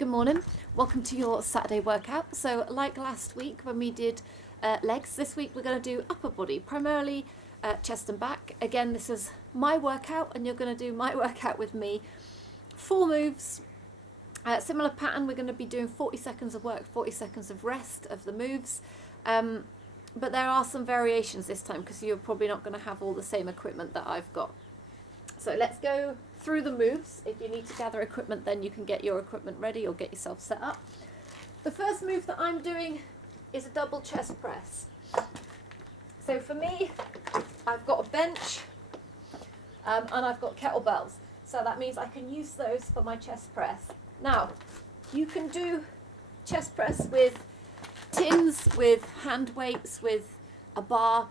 Good morning, welcome to your Saturday workout. So like last week when we did legs, this week we're going to do upper body, primarily chest and back. Again, this is my workout and you're going to do my workout with me. 4 moves, similar pattern. We're going to be doing 40 seconds of work, 40 seconds of rest of the moves. But there are some variations this time because you're probably not going to have all the same equipment that I've got. So let's go through the moves. If you need to gather equipment, then you can get your equipment ready or get yourself set up. The first move that I'm doing is a double chest press. So for me, I've got a bench and I've got kettlebells. So that means I can use those for my chest press. Now, you can do chest press with tins, with hand weights, with a bar.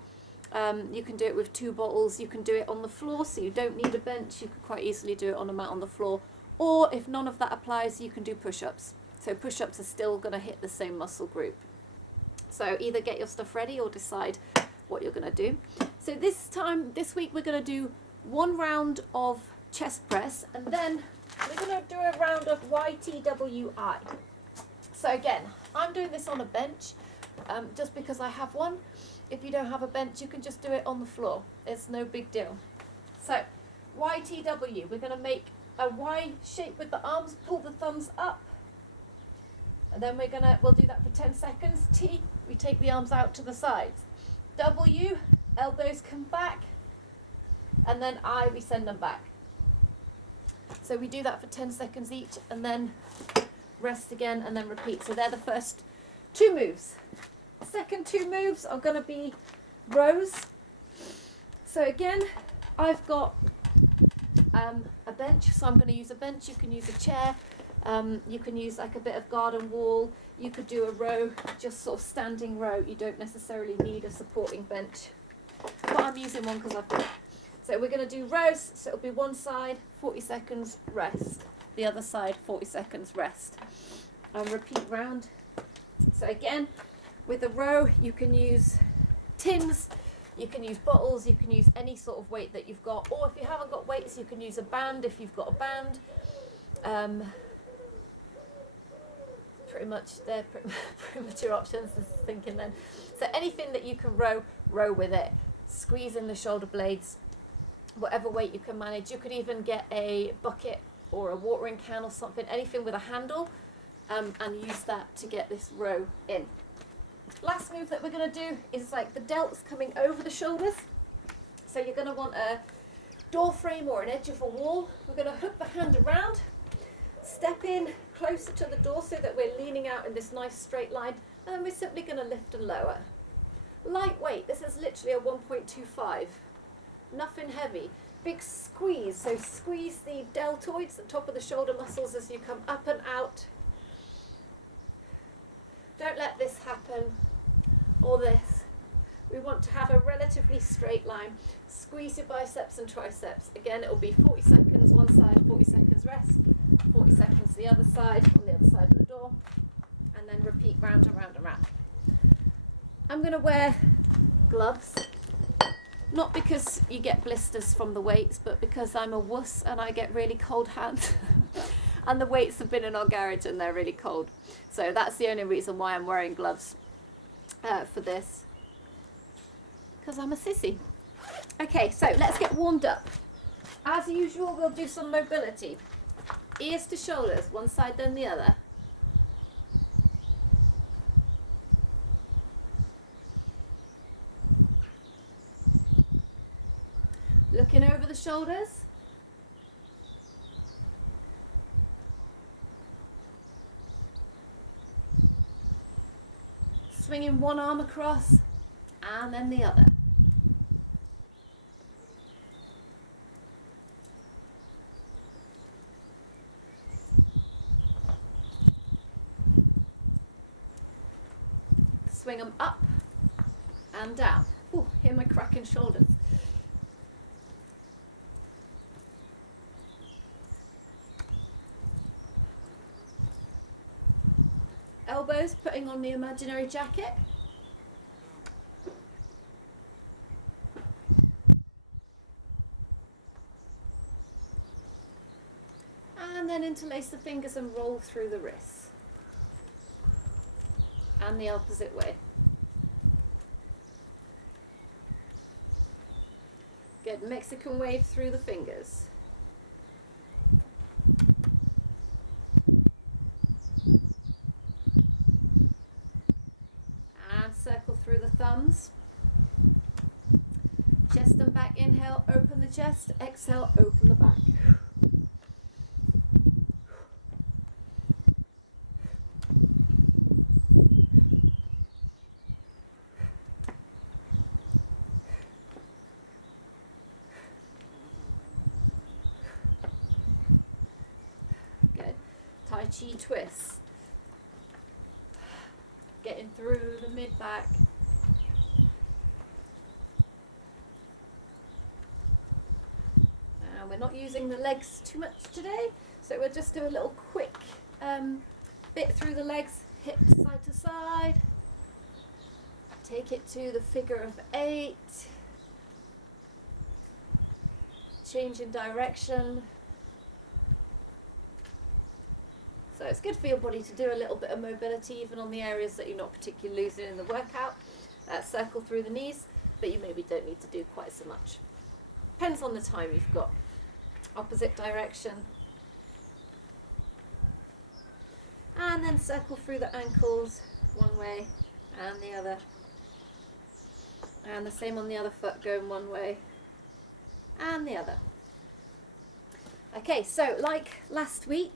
You can do it with 2 bottles, you can do it on the floor, so you don't need a bench, you can quite easily do it on a mat on the floor. Or if none of that applies, you can do push-ups. So push-ups are still going to hit the same muscle group. So either get your stuff ready or decide what you're going to do. So this week we're going to do 1 round of chest press and then we're going to do a round of YTWI. So again, I'm doing this on a bench just because I have one. If you don't have a bench, you can just do it on the floor. It's no big deal. So, YTW, we're going to make a Y shape with the arms, pull the thumbs up. And then we'll do that for 10 seconds. T, we take the arms out to the sides. W, elbows come back. And then I, we send them back. So we do that for 10 seconds each, and then rest again, and then repeat. So they're the first 2 moves. Second 2 moves are going to be rows. So again, I've got a bench, so I'm going to use a bench. You can use a chair, you can use like a bit of garden wall, you could do a row, just sort of standing row. You don't necessarily need a supporting bench, but I'm using one because I've got it. So we're going to do rows, so it'll be one side, 40 seconds, rest. The other side, 40 seconds, rest. And repeat round. So again, with a row, you can use tins, you can use bottles, you can use any sort of weight that you've got, or if you haven't got weights, you can use a band if you've got a band. Pretty much, they're pretty much your options, just thinking then. So anything that you can row with it. Squeeze in the shoulder blades, whatever weight you can manage. You could even get a bucket or a watering can or something, anything with a handle, and use that to get this row in. Last move that we're going to do is like the delts coming over the shoulders. So you're going to want a door frame or an edge of a wall. We're going to hook the hand around, step in closer to the door so that we're leaning out in this nice straight line, and then we're simply going to lift and lower. Lightweight, this is literally a 1.25. Nothing heavy. Big squeeze, so squeeze the deltoids, the top of the shoulder muscles as you come up and out. Don't let this happen, or this. We want to have a relatively straight line. Squeeze your biceps and triceps. Again, it will be 40 seconds one side, 40 seconds rest, 40 seconds the other side, on the other side of the door, and then repeat round and round and round. I'm going to wear gloves, not because you get blisters from the weights, but because I'm a wuss and I get really cold hands. And the weights have been in our garage and they're really cold. So that's the only reason why I'm wearing gloves for this. Because I'm a sissy. Okay, so let's get warmed up. As usual, we'll do some mobility. Ears to shoulders, one side then the other. Looking over the shoulders. Swinging one arm across and then the other. Swing them up and down. Ooh, hear my cracking shoulders. Elbows putting on the imaginary jacket. interlace the fingers and roll through the wrists. And the opposite way. Good. Mexican wave through the fingers. And circle through the thumbs. Chest and back. Inhale, open the chest. Exhale, open the back. Twist. Getting through the mid-back. Now we're not using the legs too much today, so we'll just do a little quick bit through the legs, hips side to side. Take it to the figure of 8. Change in direction. So it's good for your body to do a little bit of mobility even on the areas that you're not particularly losing in the workout. Circle through the knees, but you maybe don't need to do quite so much. Depends on the time you've got. Opposite direction. And then circle through the ankles one way and the other. And the same on the other foot, going one way and the other. Okay, so like last week,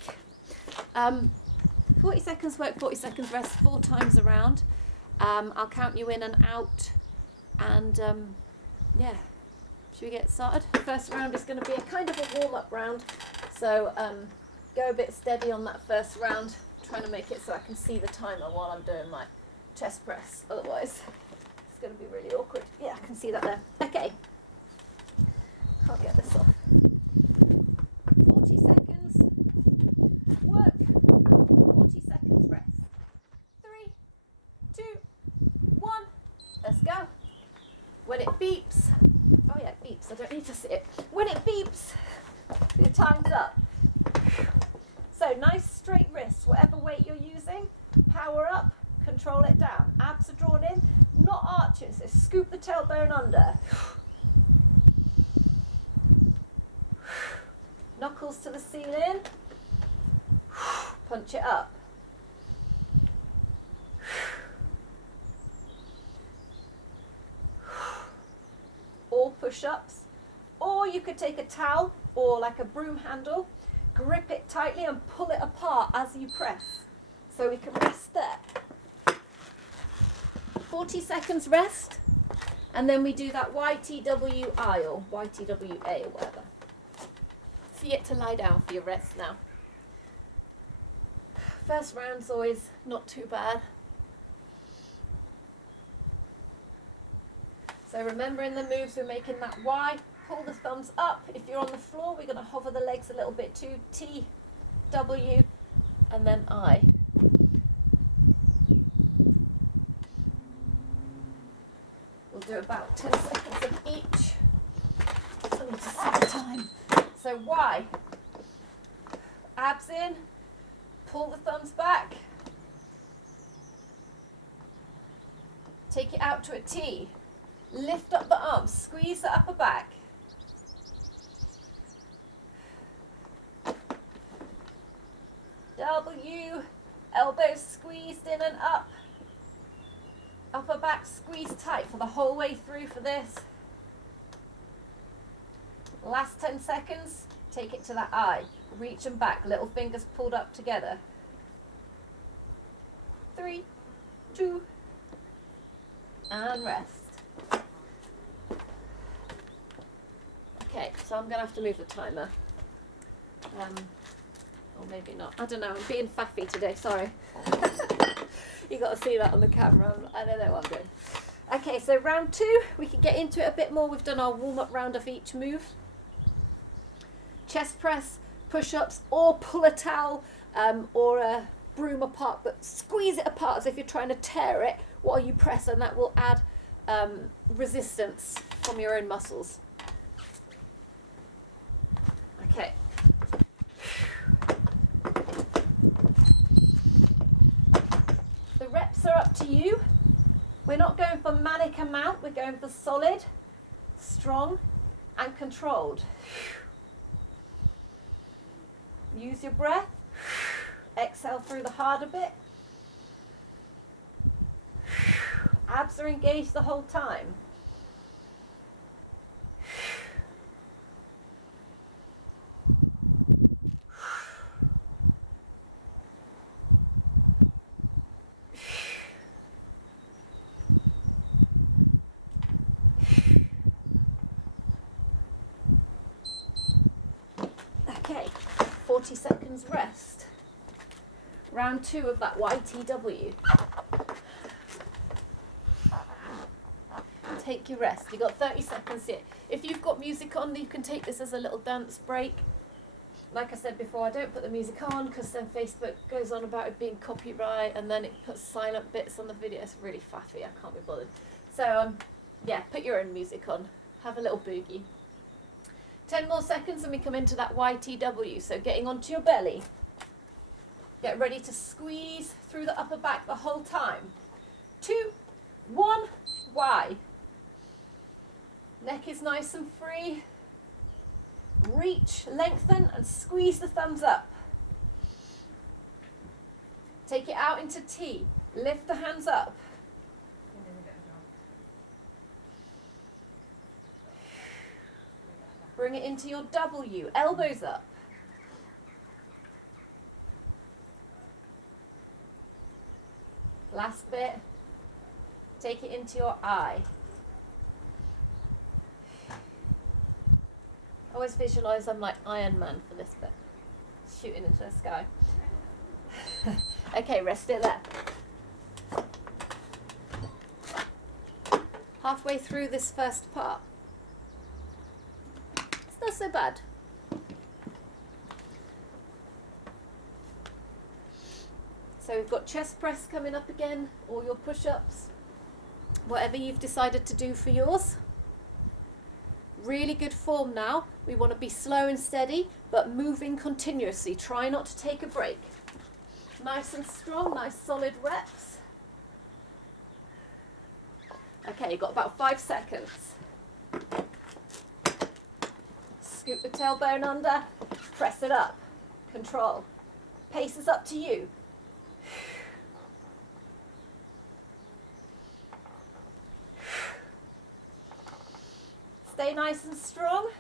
40 seconds work, 40 seconds rest, 4 times around. I'll count you in and out, and yeah, should we get started? First round is going to be a kind of a warm-up round, so go a bit steady on that first round, trying to make it so I can see the timer while I'm doing my chest press, otherwise it's going to be really awkward. Yeah, I can see that there. Okay, I'll get this off. 40 seconds. Work. 40 seconds rest. 3, 2, 1. Let's go. When it beeps, oh yeah, it beeps, I don't need to see it. When it beeps, your time's up. So nice straight wrists, whatever weight you're using, power up, control it down. Abs are drawn in, not arches, so scoop the tailbone under. Knuckles to the ceiling. Punch it up. Or push-ups. Or you could take a towel or like a broom handle, grip it tightly and pull it apart as you press. So we can rest there. 40 seconds rest, and then we do that YTWI or YTWA or whatever. So you get to lie down for your rest now. First round's always not too bad. So remembering the moves, we're making that Y, pull the thumbs up. If you're on the floor, we're going to hover the legs a little bit too. T, W, and then I. We'll do about 10 seconds of each. So we'll set time. So Y, abs in, pull the thumbs back. Take it out to a T. Lift up the arms, squeeze the upper back. W, elbows squeezed in and up. Upper back squeezed tight for the whole way through for this. Last 10 seconds, take it to that I. Reach them back, little fingers pulled up together. 3, 2, and rest. Okay, so I'm going to have to move the timer. Maybe not. I don't know, I'm being faffy today, sorry. You got to see that on the camera. I don't know what I'm doing. Okay, so round 2, we can get into it a bit more. We've done our warm-up round of each move. Chest press, push-ups, or pull a towel or a broom apart, but squeeze it apart as if you're trying to tear it while you press, and that will add resistance from your own muscles. Okay. solid, strong, and controlled. Use your breath. Exhale through the harder bit. Abs are engaged the whole time. Okay, 40 seconds rest. Round 2 of that YTW. Take your rest. You've got 30 seconds here. If you've got music on, you can take this as a little dance break. Like I said before, I don't put the music on because then Facebook goes on about it being copyright and then it puts silent bits on the video. It's really fussy, I can't be bothered. So yeah, put your own music on. Have a little boogie. 10 more seconds and we come into that YTW. So getting onto your belly. Get ready to squeeze through the upper back the whole time. 2, 1, Y. Neck is nice and free. Reach, lengthen, and squeeze the thumbs up. Take it out into T. Lift the hands up. Bring it into your W. Elbows up. Last bit. Take it into your I. Always visualise I'm like Iron Man for this bit. Shooting into the sky. Okay, rest it there. Halfway through this first part. It's not so bad. So we've got chest press coming up again, or your push-ups, whatever you've decided to do for yours. Really good form now. We want to be slow and steady, but moving continuously. Try not to take a break. Nice and strong, nice solid reps. Okay, you've got about 5 seconds. Scoop the tailbone under, press it up. Control. Pace is up to you. Stay nice and strong.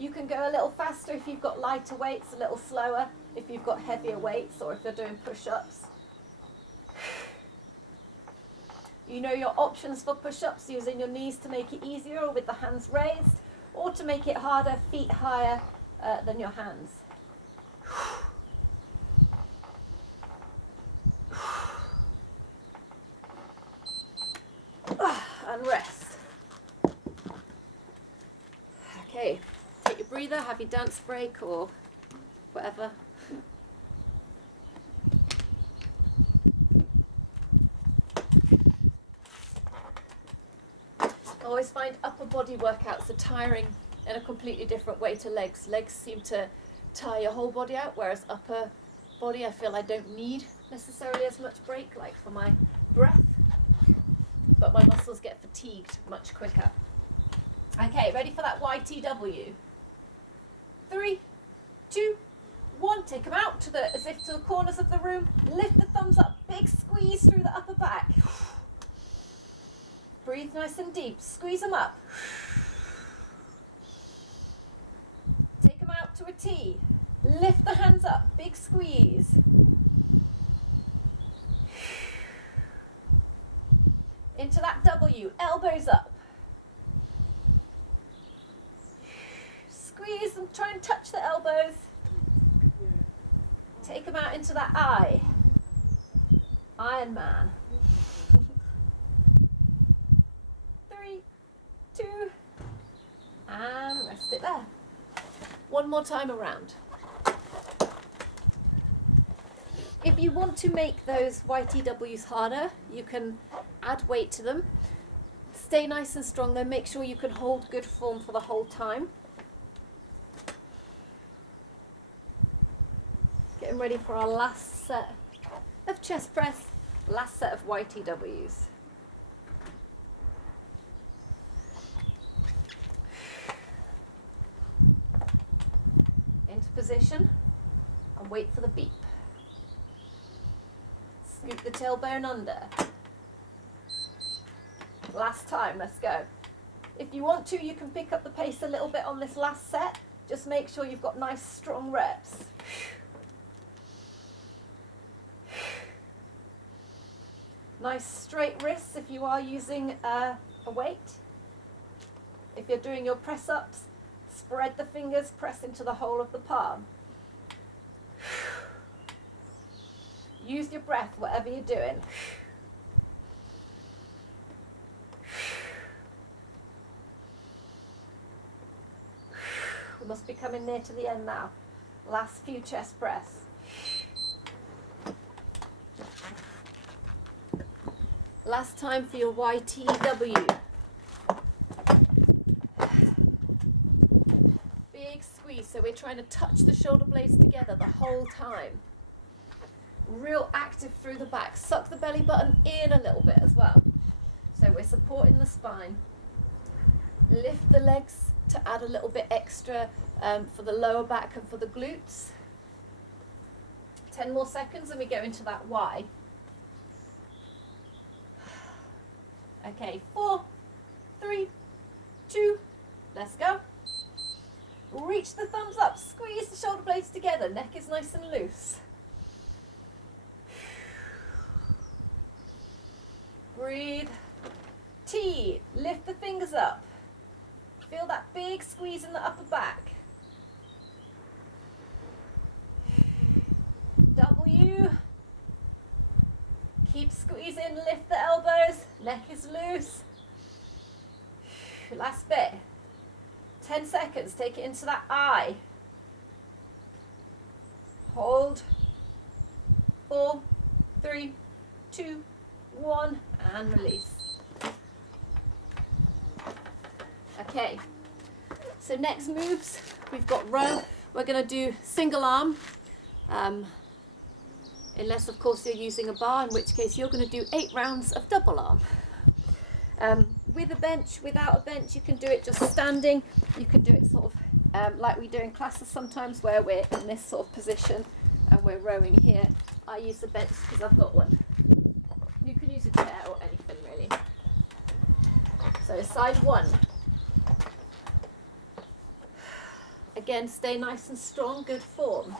You can go a little faster if you've got lighter weights, a little slower if you've got heavier weights, or if you're doing push-ups. You know your options for push-ups, using your knees to make it easier, or with the hands raised, or to make it harder, feet higher than your hands. And rest. Okay, take your breather, have your dance break or whatever. I always find upper body workouts are tiring in a completely different way to legs. Legs seem to tire your whole body out, whereas upper body I feel I don't need necessarily as much break, like for my breath, but my muscles get fatigued much quicker. Okay, ready for that YTW? 3, 2, 1. Take them out to the, as if to the corners of the room. Lift the thumbs up. Big squeeze through the upper back. Breathe nice and deep. Squeeze them up. Take them out to a T. Lift the hands up. Big squeeze. Into that W. Elbows up. Squeeze and try and touch the elbows. Take them out into that I. Iron Man. 3, 2, and rest it there. One more time around. If you want to make those YTWs harder, you can add weight to them. Stay nice and strong though. Make sure you can hold good form for the whole time. Getting ready for our last set of chest press, last set of YTWs. tailbone under. Last time, let's go. If you want to, you can pick up the pace a little bit on this last set. Just make sure you've got nice strong reps. Nice straight wrists if you are using a weight. If you're doing your press-ups, spread the fingers, press into the whole of the palm. Use your breath, whatever you're doing. We must be coming near to the end now. Last few chest breaths. Last time for your YTW. Big squeeze, so we're trying to touch the shoulder blades together the whole time. Real active through the back. Suck the belly button in a little bit as well. So we're supporting the spine. Lift the legs to add a little bit extra for the lower back and for the glutes. 10 more seconds and we go into that Y. Okay, 4, 3, 2, let's go. Reach the thumbs up, squeeze the shoulder blades together, neck is nice and loose. Breathe. T, lift the fingers up. Feel that big squeeze in the upper back. W, keep squeezing, lift the elbows, neck is loose. Last bit. 10 seconds, take it into that I. Hold. 4, 3, 2, 1, and release. Okay, so next moves, we've got row. We're going to do single arm, unless of course you're using a bar, in which case you're going to do 8 rounds of double arm. With a bench, without a bench, you can do it just standing. You can do it sort of like we do in classes sometimes, where we're in this sort of position and we're rowing here. I use the bench because I've got one. You can use a chair or anything really. So side 1. Again, stay nice and strong, good form.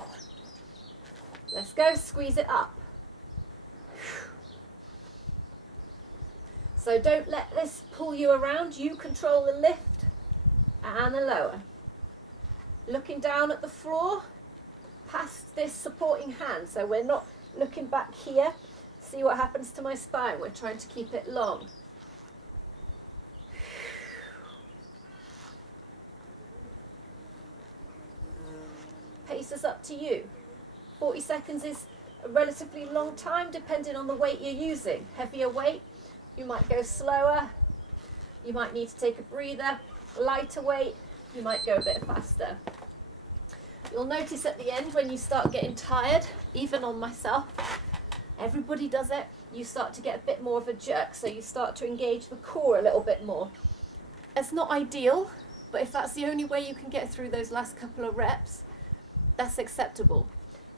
Let's go, squeeze it up. So don't let this pull you around, you control the lift and the lower. Looking down at the floor, past this supporting hand, so we're not looking back here. See what happens to my spine, we're trying to keep it long. Pace is up to you. 40 seconds is a relatively long time depending on the weight you're using. Heavier weight, you might go slower, you might need to take a breather. Lighter weight, you might go a bit faster. You'll notice at the end when you start getting tired, even on myself, everybody does it, you start to get a bit more of a jerk, so you start to engage the core a little bit more. It's not ideal, but if that's the only way you can get through those last couple of reps, that's acceptable.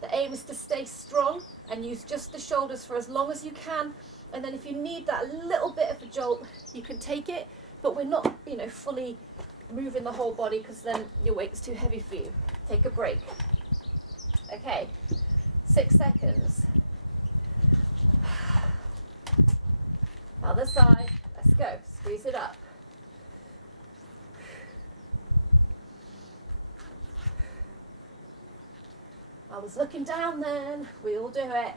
The aim is to stay strong and use just the shoulders for as long as you can, and then if you need that little bit of a jolt, you can take it, but we're not, fully moving the whole body because then your weight's too heavy for you. Take a break. Okay, 6 seconds. Other side, let's go, squeeze it up. I was looking down then, we will do it.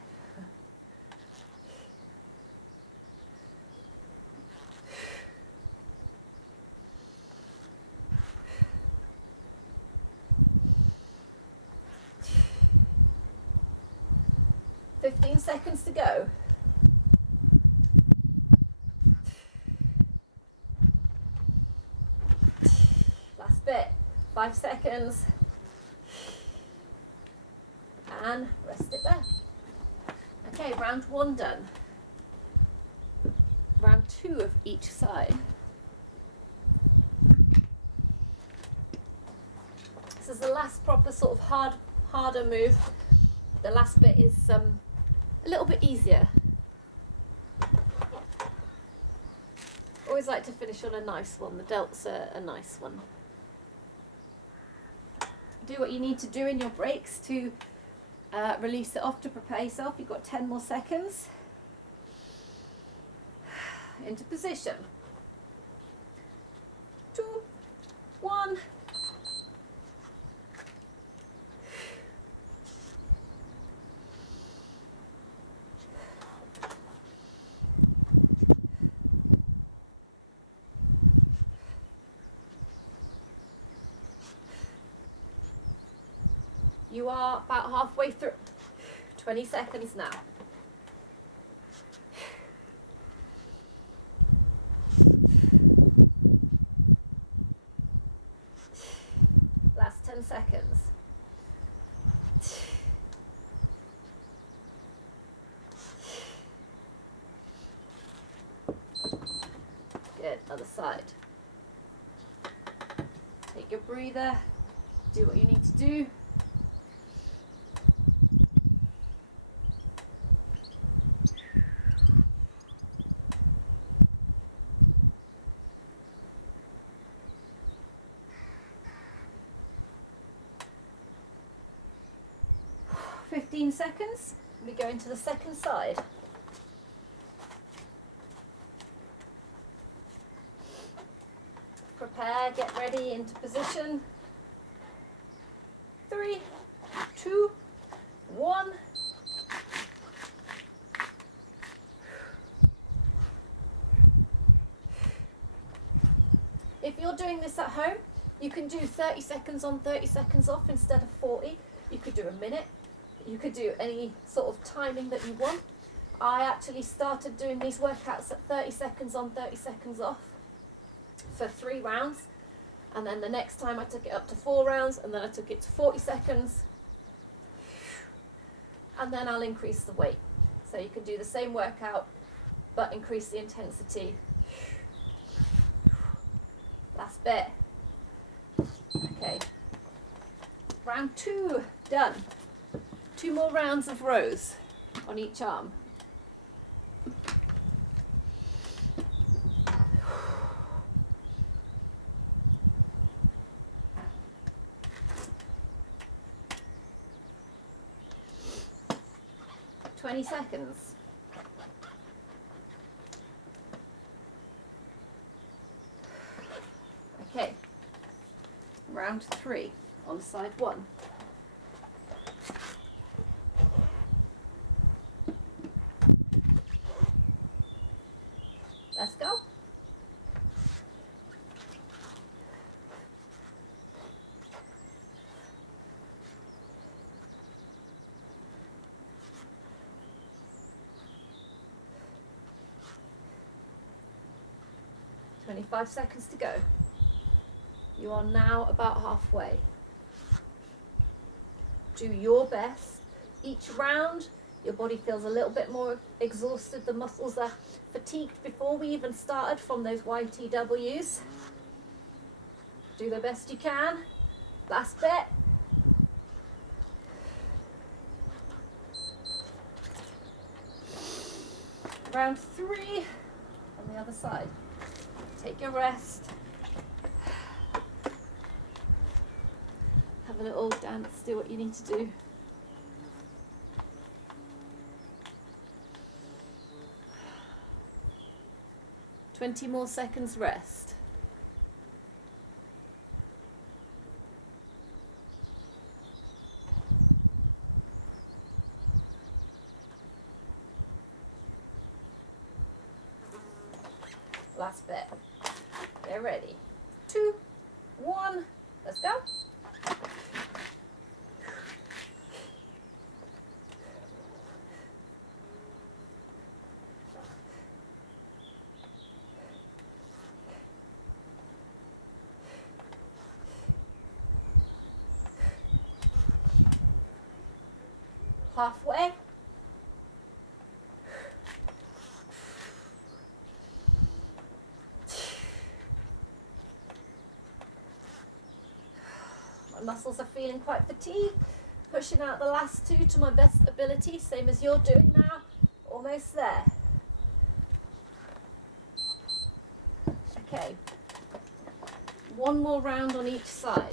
Seconds to go. Last bit. 5 seconds. And rest it there. Okay, round 1 done. Round 2 of each side. This is the last proper sort of harder move. The last bit is a little bit easier. always like to finish on a nice one. The delt's a nice one. Do what you need to do in your breaks to release it off to prepare yourself. You've got 10 more seconds. Into position. 2, 1. You are about halfway through. 20 seconds now. Last 10 seconds. Good, other side. Take your breather. Do what you need to do. Seconds, we go into the second side. Prepare, get ready, into position. 3, 2, 1. If you're doing this at home, you can do 30 seconds on, 30 seconds off instead of 40. You could do a minute. You could do any sort of timing that you want. I actually started doing these workouts at 30 seconds on, 30 seconds off for 3 rounds. And then the next time I took it up to 4 rounds, and then I took it to 40 seconds. And then I'll increase the weight. So you could do the same workout, but increase the intensity. Last bit. Okay. Round 2, done. 2 more rounds of rows on each arm. Seconds. Okay. Round 3 on side 1. Let's go. Five seconds to go. You are now about halfway. Do your best. Each round, your body feels a little bit more exhausted. The muscles are fatigued before we even started from those YTWs. Do the best you can. Last bit. Round 3 on the other side. Take your rest. Have a little dance, do what you need to do. Twenty more seconds rest. Last bit. Get ready. 2, 1, let's go. Halfway. Muscles are feeling quite fatigued. Pushing out the last 2 to my best ability, same as you're doing now. Almost there. Okay. One more round on each side.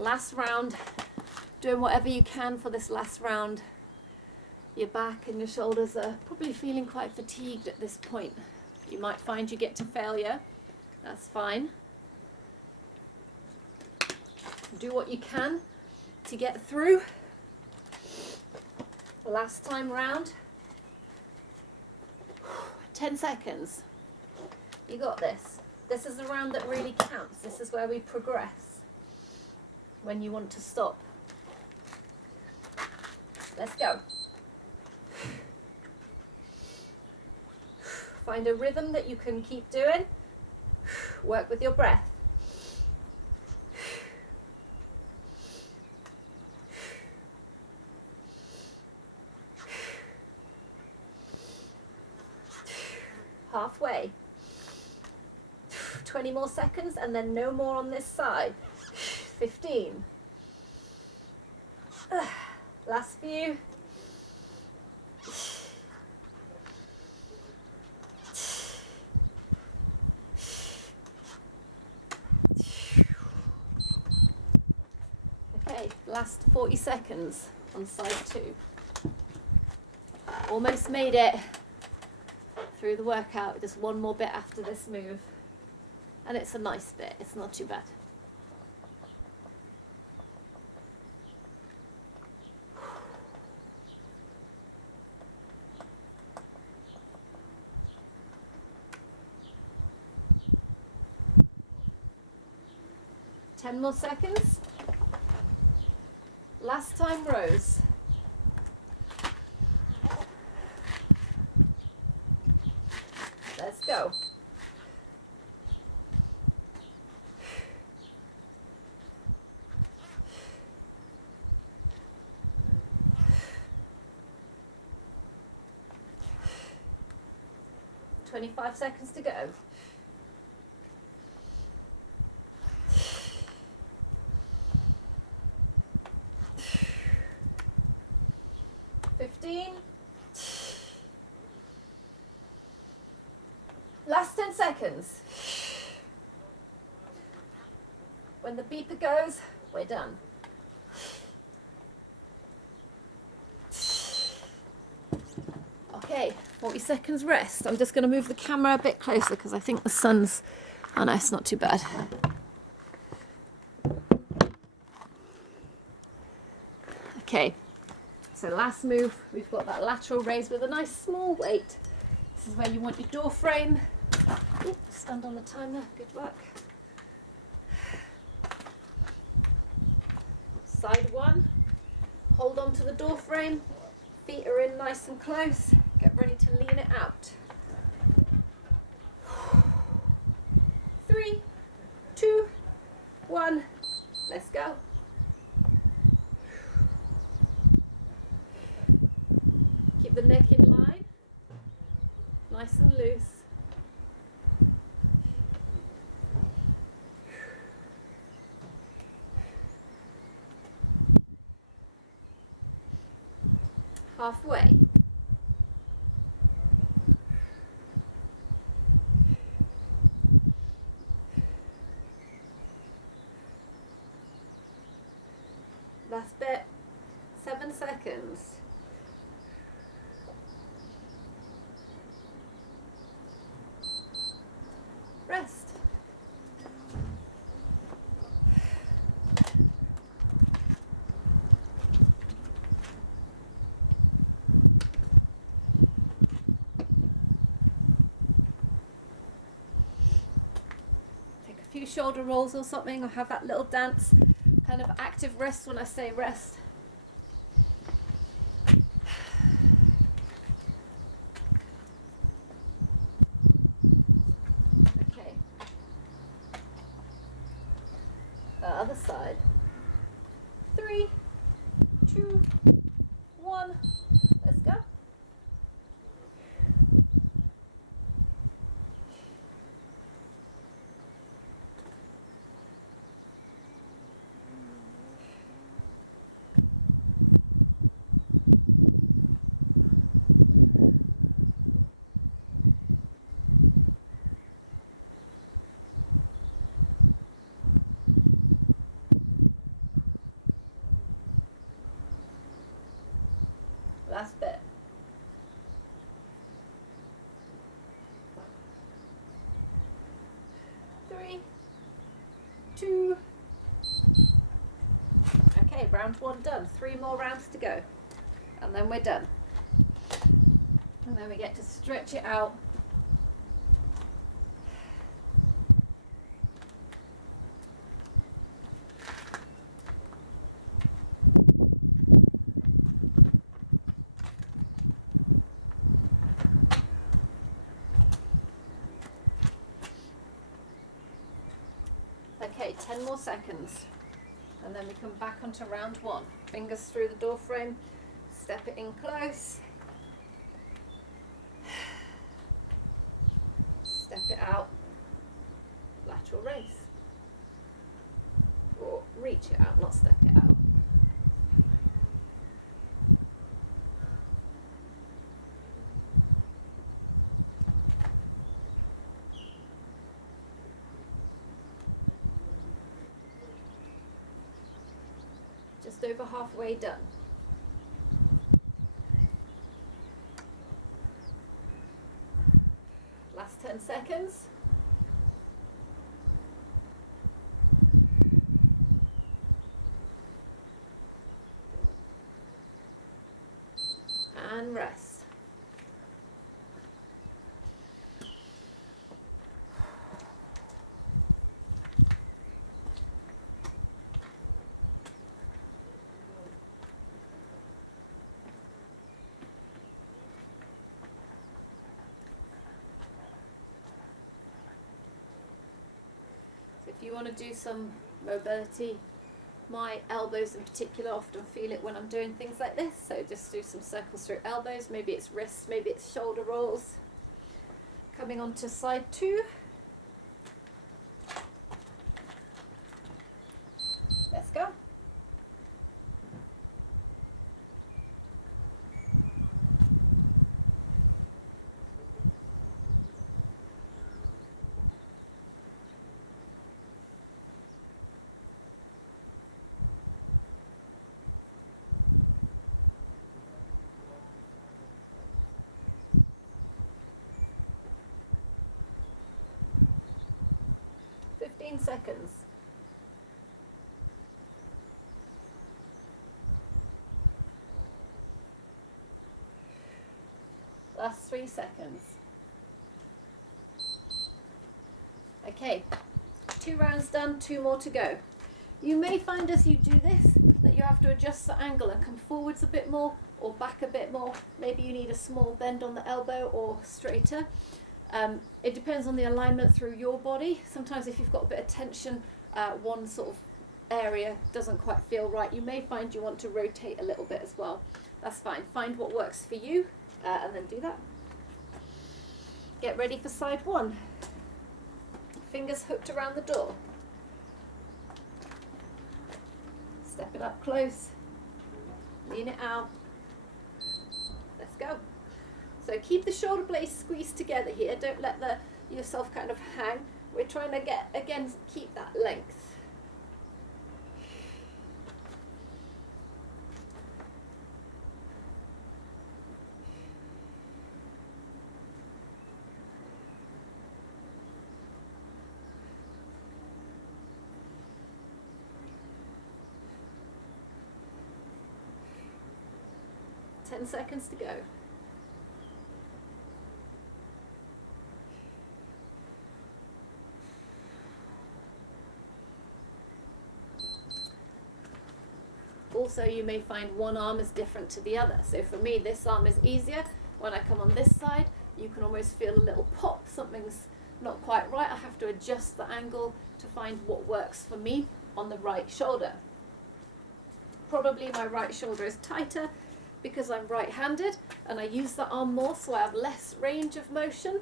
Last round, doing whatever you can for this last round. Your back and your shoulders are probably feeling quite fatigued at this point. You might find you get to failure. That's fine. Do what you can to get through. Last time round. 10 seconds. You got this. This is the round that really counts. This is where we progress. When you want to stop. Let's go. Find a rhythm that you can keep doing. Work with your breath. Halfway. 20 more seconds and then no more on this side. 15. Last few. Okay, last 40 seconds on side 2. Almost made it through the workout. Just one more bit after this move. And it's a nice bit, it's not too bad. More seconds. Last time rows. Let's go. Five seconds to go. 15. Last 10 seconds. When the beeper goes, we're done. Okay, 40 seconds rest. I'm just going to move the camera a bit closer because I think the sun's... Oh no, it's not too bad. Okay, so last move, we've got that lateral raise with a nice small weight. This is where you want your door frame. Ooh, stand on the timer, good luck. Side 1, hold on to the door frame, feet are in nice and close, get ready to lean it out. 3, 2, 1, let's go. Keep the neck in line, nice and loose. Halfway. Last bit, 7 seconds. Rest. Take a few shoulder rolls or something, or have that little dance. Kind of active rest when I say rest. Okay. The other side. 3, 2, 1. Let's go. Last bit. 3, 2. Okay, round 1 done. 3 more rounds to go. And then we're done. And then we get to stretch it out. Okay, 10 more seconds. And then we come back onto round 1. Fingers through the door frame, step it in close. Step it out, lateral raise. Or reach it out, not step it out. Just over halfway done. Last 10 seconds. And rest. If you want to do some mobility, my elbows in particular often feel it when I'm doing things like this, so just do some circles through elbows. Maybe it's wrists, maybe it's shoulder rolls. Coming on to side 2. Let's go. Seconds. Last 3 seconds. Okay, 2 rounds done, 2 more to go. You may find as you do this that you have to adjust the angle and come forwards a bit more or back a bit more. Maybe you need a small bend on the elbow or straighter. It depends on the alignment through your body. Sometimes if you've got a bit of tension, one sort of area doesn't quite feel right. You may find you want to rotate a little bit as well. That's fine. Find what works for you and then do that. Get ready for side 1. Fingers hooked around the door. Step it up close. Lean it out. Let's go. So keep the shoulder blades squeezed together here. Don't let yourself kind of hang. We're trying to keep that length. Ten seconds to go. Also, you may find one arm is different to the other. So for me, this arm is easier. When I come on this side, you can almost feel a little pop. Something's not quite right. I have to adjust the angle to find what works for me on the right shoulder. Probably my right shoulder is tighter because I'm right-handed and I use the arm more, so I have less range of motion,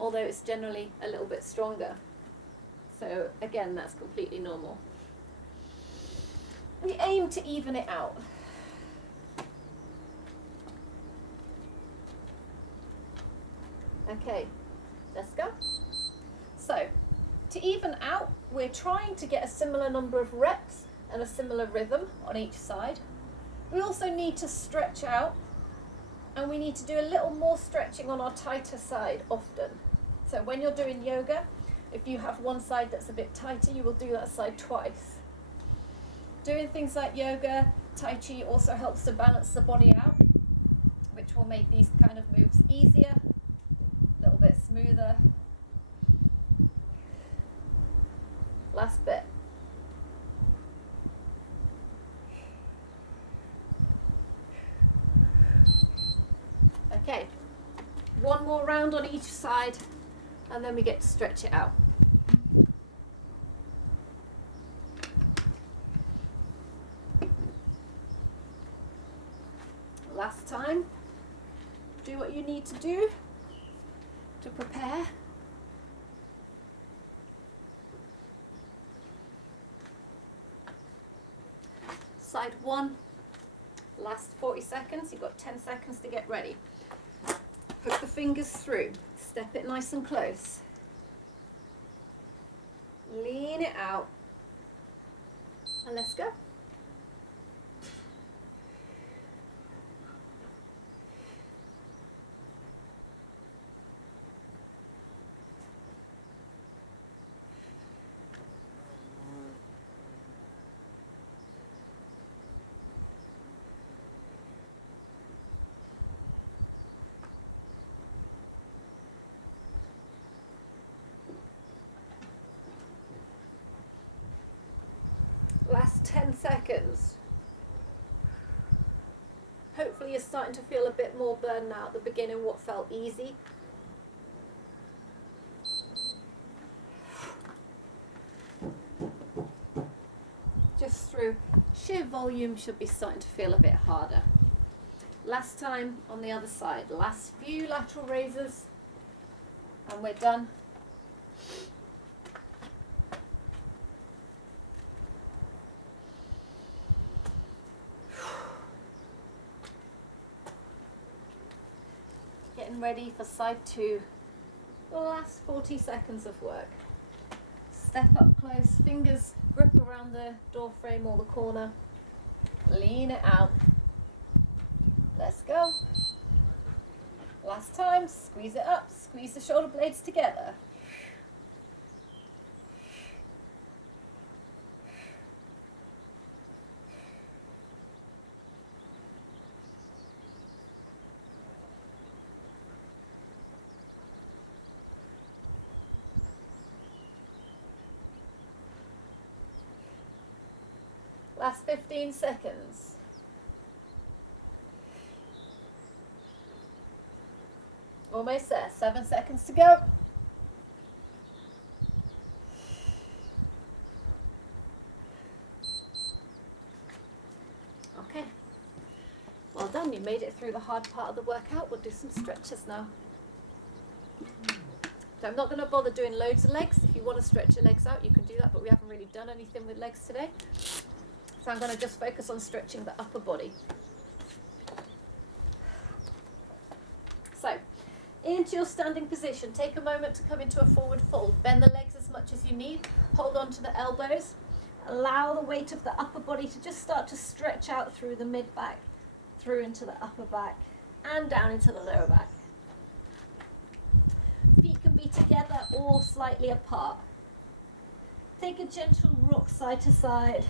although it's generally a little bit stronger. So again, that's completely normal. We aim to even it out. Okay, let's go. So, to even out, we're trying to get a similar number of reps and a similar rhythm on each side. We also need to stretch out And we need to do a little more stretching on our tighter side often. So when you're doing yoga, if you have one side that's a bit tighter, you will do that side twice. Doing things like yoga, Tai Chi also helps to balance the body out, which will make these kind of moves easier, a little bit smoother. Last bit. Okay, one more round on each side, and then we get to stretch it out. Last time, do what you need to do to prepare. Side one, last 40 seconds, you've got 10 seconds to get ready. Hook the fingers through, step it nice and close. Lean it out, and let's go. Hopefully you're starting to feel a bit more burn now. At the beginning, what felt easy. Just through sheer volume should be starting to feel a bit harder. Last time on the other side. Last few lateral raises and we're done. Ready for side two. The last 40 seconds of work. Step up close, fingers grip around the door frame or the corner. Lean it out. Let's go. Last time, squeeze it up, squeeze the shoulder blades together. Last 15 seconds. Almost there, 7 seconds to go. Okay, well done, you made it through the hard part of the workout. We'll do some stretches now. So I'm not going to bother doing loads of legs. If you want to stretch your legs out, you could do that, but we haven't really done anything with legs today. So I'm going to just focus on stretching the upper body. So, into your standing position, take a moment to come into a forward fold. Bend the legs as much as you need. Hold on to the elbows. Allow the weight of the upper body to just start to stretch out through the mid-back, through into the upper back, and down into the lower back. Feet can be together or slightly apart. Take a gentle rock side to side.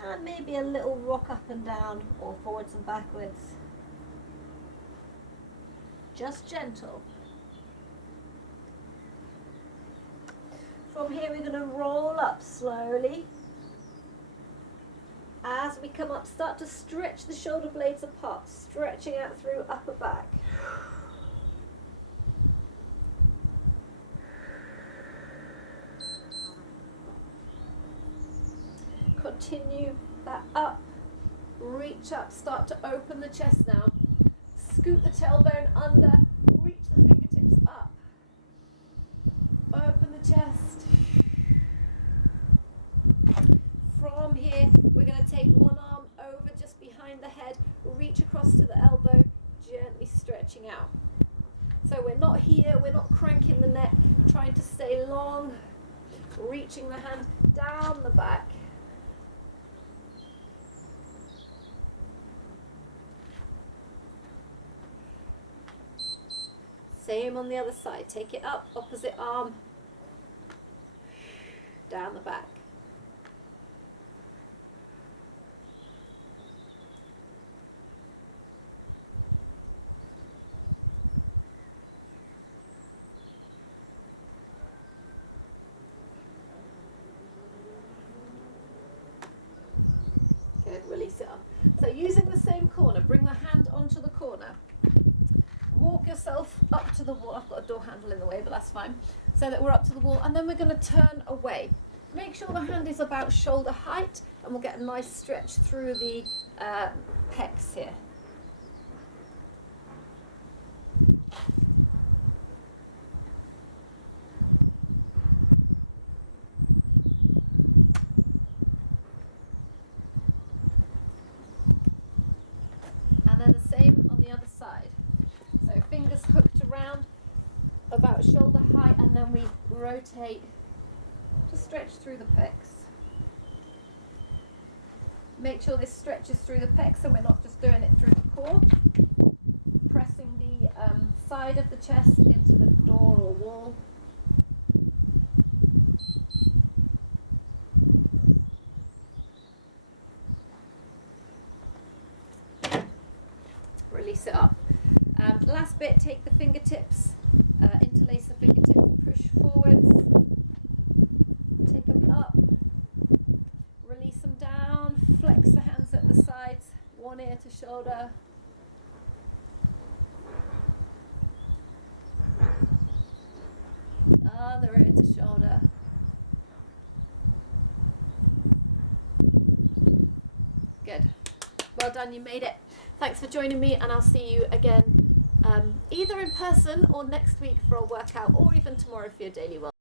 And maybe a little rock up and down or forwards and backwards. Just gentle. From here we're going to roll up slowly. As we come up, start to stretch the shoulder blades apart, stretching out through upper back. Continue that up, reach up, start to open the chest now, scoot the tailbone under, reach the fingertips up, open the chest. From here we're going to take one arm over just behind the head, reach across to the elbow, gently stretching out. So we're not here, we're not cranking the neck, we're trying to stay long, reach Same on the other side. Take it up, opposite arm, down the back. Good, release it up. So using the same corner, bring the hand onto the corner. Walk yourself up to the wall. I've got a door handle in the way, but that's fine. So that we're up to the wall, and then we're going to turn away. Make sure the hand is about shoulder height, and we'll get a nice stretch through the pecs here. And then the same on the other side. So fingers hooked around about shoulder height, and then we rotate to stretch through the pecs. Make sure this stretches through the pecs and we're not just doing it through the core. Pressing the side of the chest into the door or wall. Release it up. Last bit, take the fingertips, interlace the fingertips, push forwards, take them up, release them down, flex the hands at the sides, one ear to shoulder. Other ear to shoulder. Good. Well done, you made it. Thanks for joining me, and I'll see you again either in person or next week for a workout, or even tomorrow for your daily one.